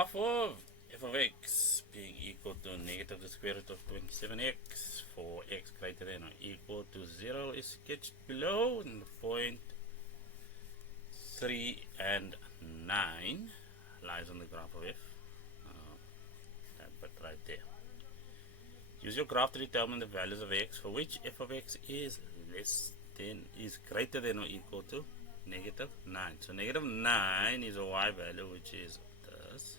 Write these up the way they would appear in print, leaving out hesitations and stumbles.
graph of f of x being equal to negative the square root of 27x for x greater than or equal to 0 is sketched below, and the point 3 and 9 lies on the graph of f. That bit right there. Use your graph to determine the values of x for which f of x is greater than or equal to negative 9. So negative 9 is a y value, which is this.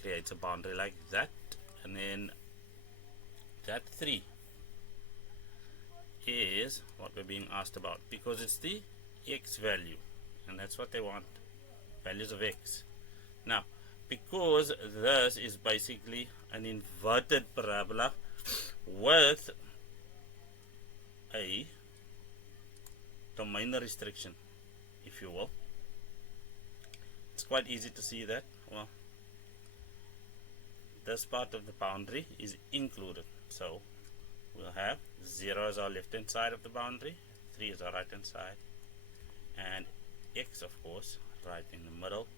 Creates a boundary like that, and then that 3 is what we're being asked about because it's the x value, and that's what they want, values of x. Now, because this is basically an inverted parabola with a domain restriction, if you will, it's quite easy to see that, well, this part of the boundary is included. So we'll have 0 as our left hand side of the boundary, 3 is our right hand side, and x, of course, right in the middle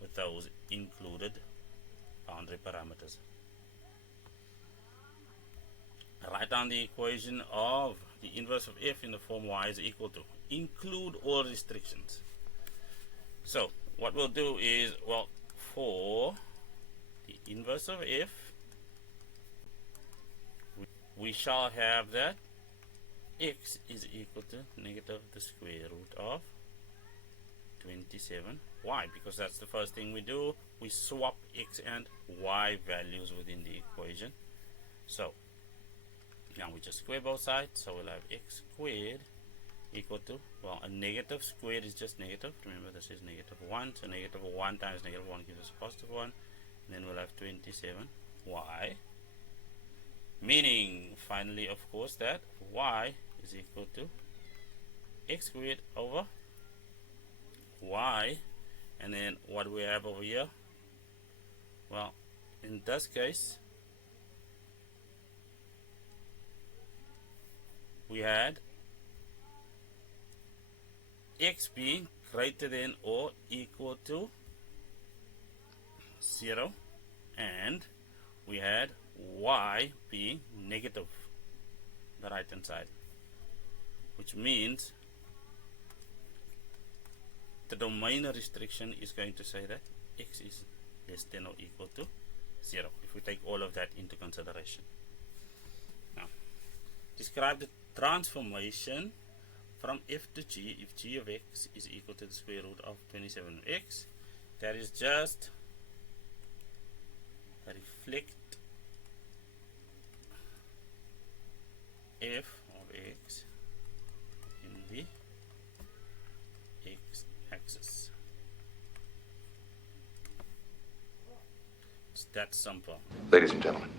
with those included boundary parameters. Write down the equation of the inverse of f in the form y is equal to, include all restrictions. So what we'll do is, well, for the inverse of f, we shall have that x is equal to negative the square root of 27. Why? Because that's the first thing we do. We swap x and y values within the equation. So now we just square both sides, so we'll have x squared equal to, well, a negative squared is just negative. Remember, this is negative 1, so negative 1 times negative 1 gives us positive 1. And then we'll have 27y, meaning finally, of course, that y is equal to x squared over y. And then what we have over here, well, in this case we had x being greater than or equal to 0, and we had y being negative, the right hand side, which means the domain restriction is going to say that x is less than or equal to 0, if we take all of that into consideration. Now, describe the transformation from f to g if g of x is equal to the square root of 27x. That is just reflect f of x in the x axis. It's that simple. Ladies and gentlemen,